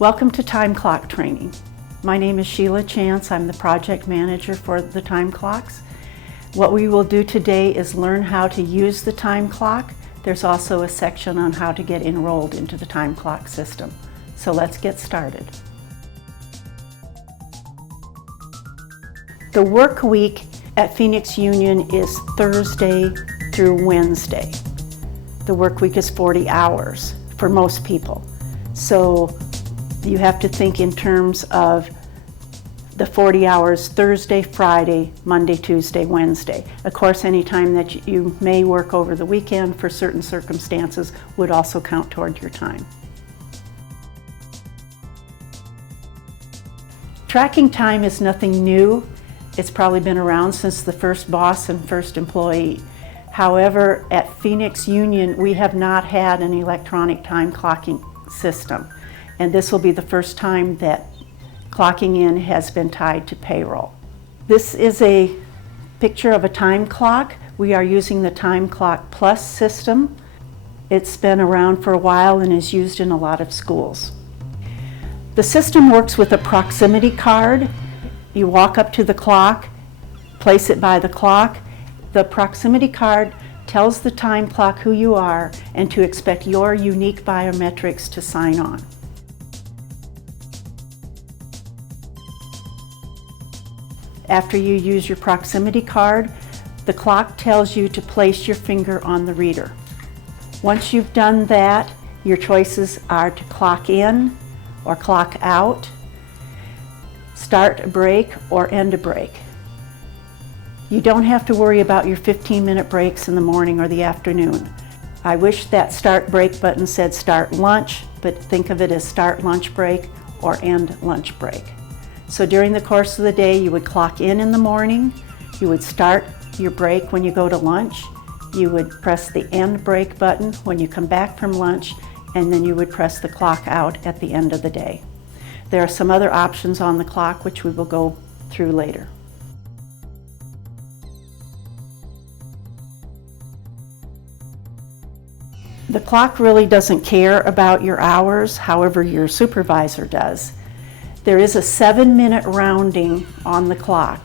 Welcome to Time Clock Training. My name is Sheila Chance. I'm the project manager for the time clocks. What we will do today is learn how to use the time clock. There's also a section on how to get enrolled into the time clock system. So let's get started. The work week at Phoenix Union is Thursday through Wednesday. The work week is 40 hours for most people. So you have to think in terms of the 40 hours Thursday, Friday, Monday, Tuesday, Wednesday. Of course, any time that you may work over the weekend for certain circumstances would also count toward your time. Tracking time is nothing new. It's probably been around since the first boss and first employee. However, at Phoenix Union, we have not had an electronic time clocking system. And this will be the first time that clocking in has been tied to payroll. This is a picture of a time clock. We are using the Time Clock Plus system. It's been around for a while and is used in a lot of schools. The system works with a proximity card. You walk up to the clock, place it by the clock. The proximity card tells the time clock who you are and to expect your unique biometrics to sign on. After you use your proximity card, the clock tells you to place your finger on the reader. Once you've done that, your choices are to clock in or clock out, start a break or end a break. You don't have to worry about your 15-minute breaks in the morning or the afternoon. I wish that start break button said start lunch, but think of it as start lunch break or end lunch break. So during the course of the day, you would clock in the morning, you would start your break when you go to lunch, you would press the end break button when you come back from lunch, and then you would press the clock out at the end of the day. There are some other options on the clock which we will go through later. The clock really doesn't care about your hours, however your supervisor does. There is a 7-minute rounding on the clock.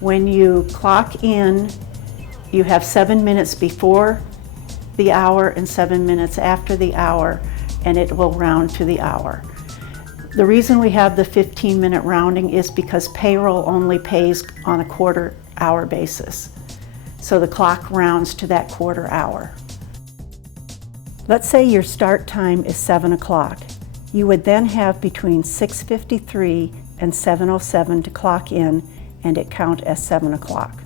When you clock in, you have 7 minutes before the hour and 7 minutes after the hour, and it will round to the hour. The reason we have the 15-minute rounding is because payroll only pays on a quarter-hour basis. So the clock rounds to that quarter hour. Let's say your start time is 7 o'clock. You would then have between 6:53 and 7:07 to clock in, and it count as 7 o'clock.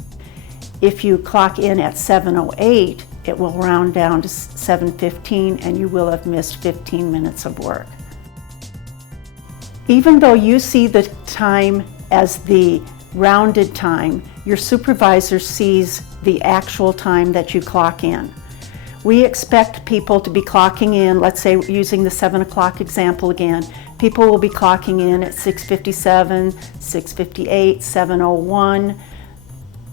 If you clock in at 7:08, it will round down to 7:15 and you will have missed 15 minutes of work. Even though you see the time as the rounded time, your supervisor sees the actual time that you clock in. We expect people to be clocking in, let's say using the 7 o'clock example again, people will be clocking in at 6:57, 6:58, 7:01,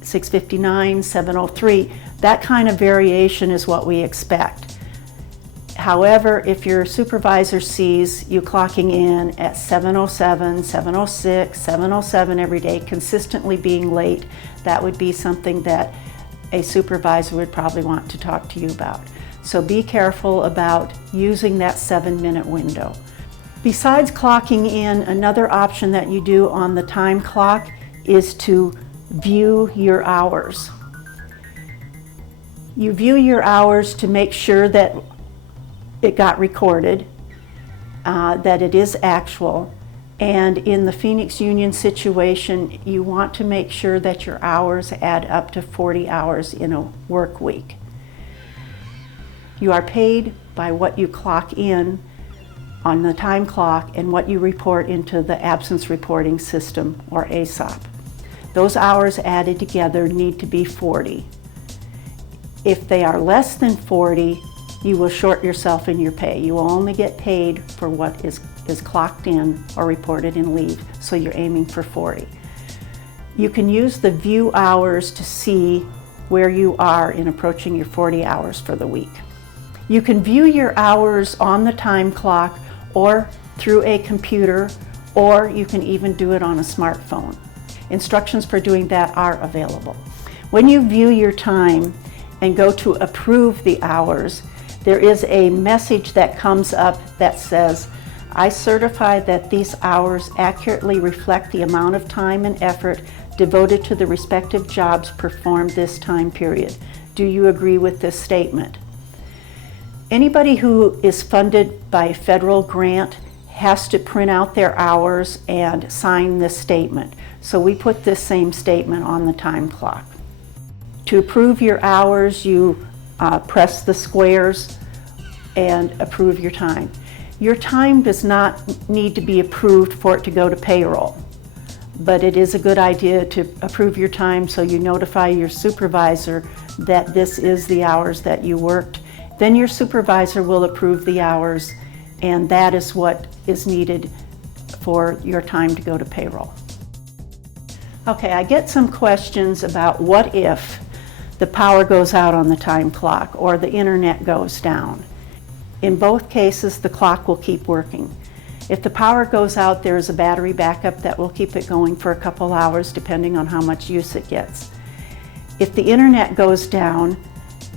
6:59, 7:03. That kind of variation is what we expect. However, if your supervisor sees you clocking in at 7:07, 7:06, 7:07 every day, consistently being late, that would be something that a supervisor would probably want to talk to you about. So be careful about using that 7-minute window. Besides clocking in, another option that you do on the time clock is to view your hours. You view your hours to make sure that it got recorded, that it is actual. And in the Phoenix Union situation, you want to make sure that your hours add up to 40 hours in a work week. You are paid by what you clock in on the time clock and what you report into the absence reporting system, or ASOP. Those hours added together need to be 40. If they are less than 40, you will short yourself in your pay. You will only get paid for what is clocked in or reported in leave, so you're aiming for 40. You can use the view hours to see where you are in approaching your 40 hours for the week. You can view your hours on the time clock or through a computer, or you can even do it on a smartphone. Instructions for doing that are available. When you view your time and go to approve the hours, there is a message that comes up that says, "I certify that these hours accurately reflect the amount of time and effort devoted to the respective jobs performed this time period. Do you agree with this statement?" Anybody who is funded by a federal grant has to print out their hours and sign this statement. So we put this same statement on the time clock. To approve your hours, you press the squares and approve your time. Your time does not need to be approved for it to go to payroll, but it is a good idea to approve your time so you notify your supervisor that this is the hours that you worked. Then your supervisor will approve the hours, and that is what is needed for your time to go to payroll. Okay, I get some questions about what if the power goes out on the time clock or the internet goes down. In both cases, the clock will keep working. If the power goes out, there is a battery backup that will keep it going for a couple hours depending on how much use it gets. If the internet goes down,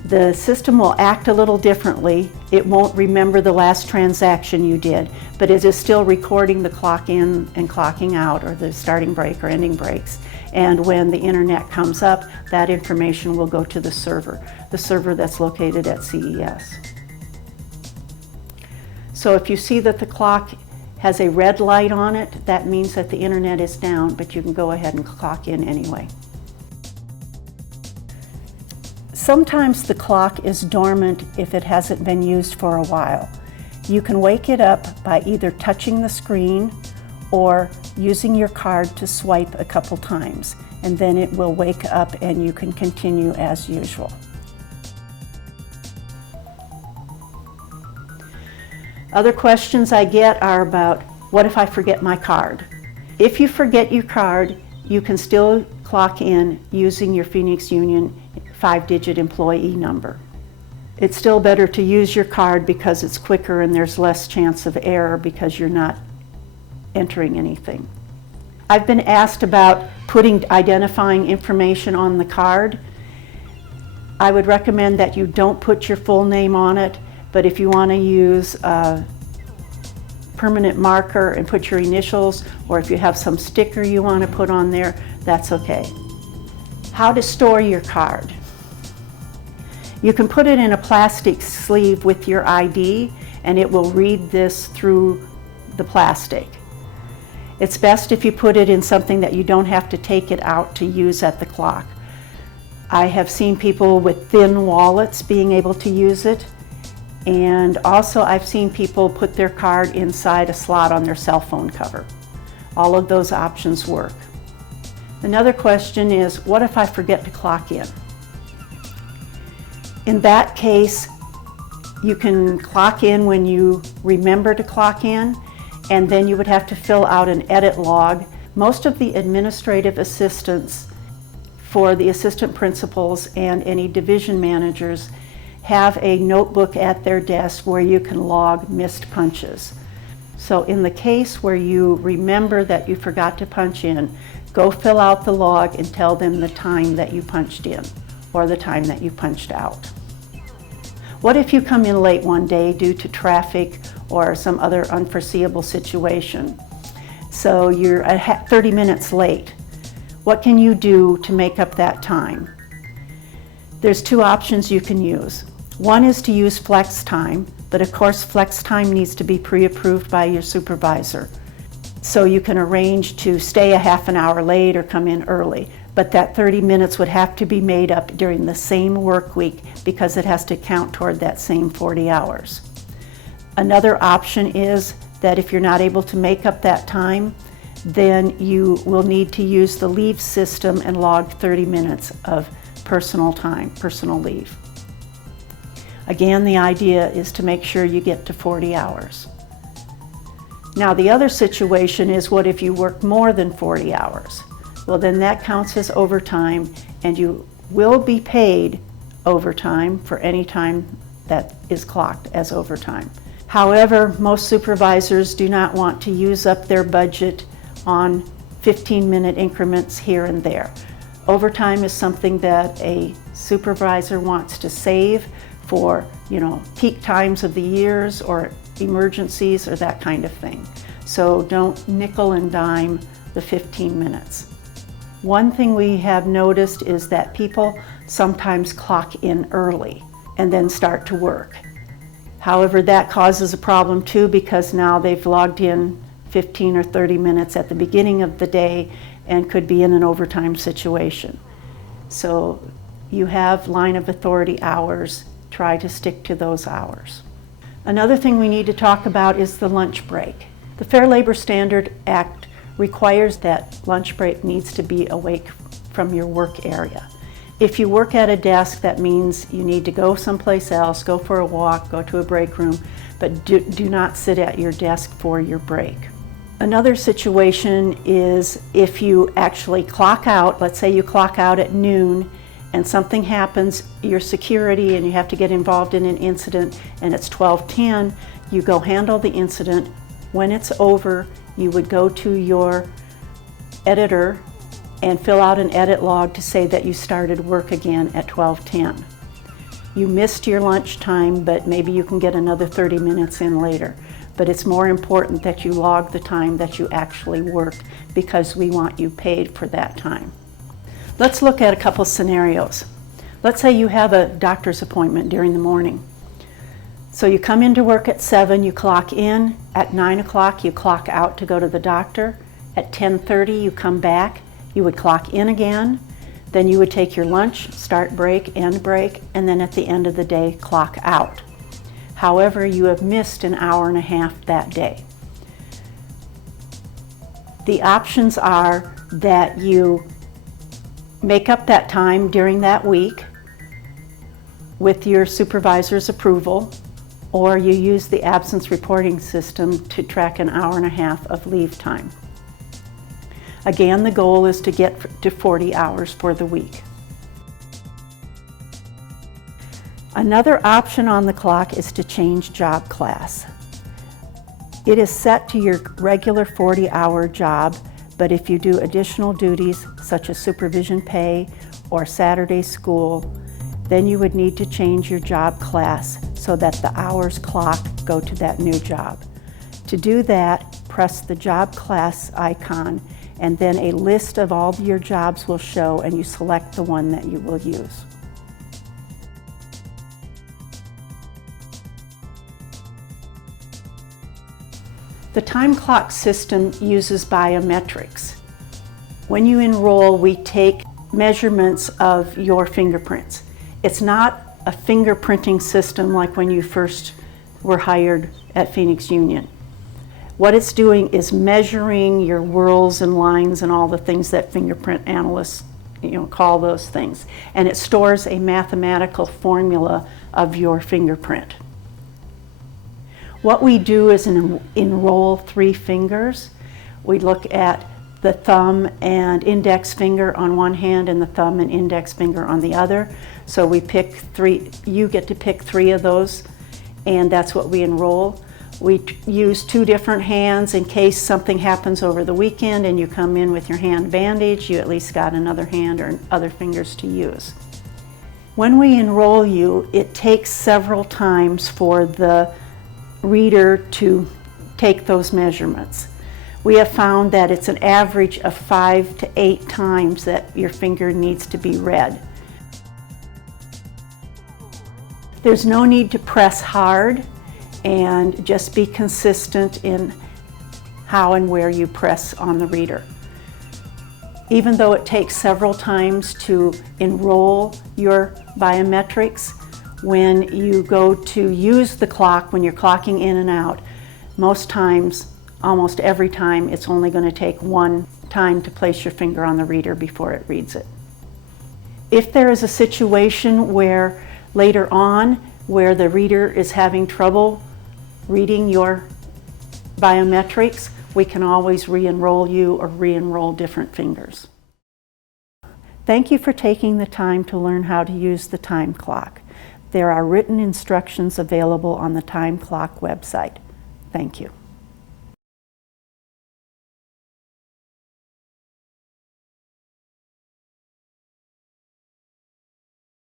the system will act a little differently. It won't remember the last transaction you did, but it is still recording the clock in and clocking out, or the starting break or ending breaks. And when the internet comes up, that information will go to the server that's located at CES. So if you see that the clock has a red light on it, that means that the internet is down, but you can go ahead and clock in anyway. Sometimes the clock is dormant if it hasn't been used for a while. You can wake it up by either touching the screen or using your card to swipe a couple times, and then it will wake up and you can continue as usual. Other questions I get are about, what if I forget my card? If you forget your card, you can still clock in using your Phoenix Union 5-digit employee number. It's still better to use your card because it's quicker and there's less chance of error because you're not entering anything. I've been asked about putting identifying information on the card. I would recommend that you don't put your full name on it, but if you want to use a permanent marker and put your initials, or if you have some sticker you want to put on there, that's okay. How to store your card. You can put it in a plastic sleeve with your ID and it will read this through the plastic. It's best if you put it in something that you don't have to take it out to use at the clock. I have seen people with thin wallets being able to use it, and also I've seen people put their card inside a slot on their cell phone cover. All of those options work. Another question is, what if I forget to clock in? In that case, you can clock in when you remember to clock in, and then you would have to fill out an edit log. Most of the administrative assistants for the assistant principals and any division managers have a notebook at their desk where you can log missed punches. So in the case where you remember that you forgot to punch in, go fill out the log and tell them the time that you punched in or the time that you punched out. What if you come in late one day due to traffic or some other unforeseeable situation? So you're 30 minutes late. What can you do to make up that time? There's two options you can use. One is to use FLEXTIME, but of course FLEXTIME needs to be pre-approved by your supervisor. So you can arrange to stay a half an hour late or come in early, but that 30 minutes would have to be made up during the same work week because it has to count toward that same 40 hours. Another option is that if you're not able to make up that time, then you will need to use the leave system and log 30 minutes of personal time, personal leave. Again, the idea is to make sure you get to 40 hours. Now, the other situation is, what if you work more than 40 hours? Well, then that counts as overtime, and you will be paid overtime for any time that is clocked as overtime. However, most supervisors do not want to use up their budget on 15-minute increments here and there. Overtime is something that a supervisor wants to save for, peak times of the years or emergencies or that kind of thing. So don't nickel and dime the 15 minutes. One thing we have noticed is that people sometimes clock in early and then start to work. However, that causes a problem too, because now they've logged in 15 or 30 minutes at the beginning of the day and could be in an overtime situation. So you have line of authority hours. Try to stick to those hours. Another thing we need to talk about is the lunch break. The Fair Labor Standard Act requires that lunch break needs to be away from your work area. If you work at a desk, that means you need to go someplace else, go for a walk, go to a break room, but do not sit at your desk for your break. Another situation is if you actually clock out, let's say you clock out at noon and something happens, your security, and you have to get involved in an incident and it's 12:10, you go handle the incident. When it's over, you would go to your editor and fill out an edit log to say that you started work again at 12:10. You missed your lunch time, but maybe you can get another 30 minutes in later. But it's more important that you log the time that you actually worked, because we want you paid for that time. Let's look at a couple scenarios. Let's say you have a doctor's appointment during the morning. So you come into work at 7, you clock in. At 9 o'clock, you clock out to go to the doctor. At 10:30, you come back. You would clock in again. Then you would take your lunch, start break, end break, and then at the end of the day, clock out. However, you have missed an hour and a half that day. The options are that you make up that time during that week with your supervisor's approval, or you use the absence reporting system to track an hour and a half of leave time. Again, the goal is to get to 40 hours for the week. Another option on the clock is to change job class. It is set to your regular 40-hour job, but if you do additional duties such as supervision pay or Saturday school, then you would need to change your job class so that the hours clocked go to that new job. To do that, press the job class icon, and then a list of all your jobs will show, and you select the one that you will use. The time clock system uses biometrics. When you enroll, we take measurements of your fingerprints. It's not a fingerprinting system like when you first were hired at Phoenix Union. What it's doing is measuring your whorls and lines and all the things that fingerprint analysts call those things. And it stores a mathematical formula of your fingerprint. What we do is enroll 3 fingers. We look at the thumb and index finger on one hand and the thumb and index finger on the other. So we pick 3, you get to pick 3 of those, and that's what we enroll. We use 2 different hands in case something happens over the weekend and you come in with your hand bandaged, you at least got another hand or other fingers to use. When we enroll you, it takes several times for the reader to take those measurements. We have found that it's an average of 5 to 8 times that your finger needs to be read. There's no need to press hard, and just be consistent in how and where you press on the reader. Even though it takes several times to enroll your biometrics, when you go to use the clock, when you're clocking in and out, most times, almost every time, it's only going to take 1 time to place your finger on the reader before it reads it. If there is a situation where later on where the reader is having trouble reading your biometrics, we can always re-enroll you or re-enroll different fingers. Thank you for taking the time to learn how to use the time clock. There are written instructions available on the Time Clock website. Thank you.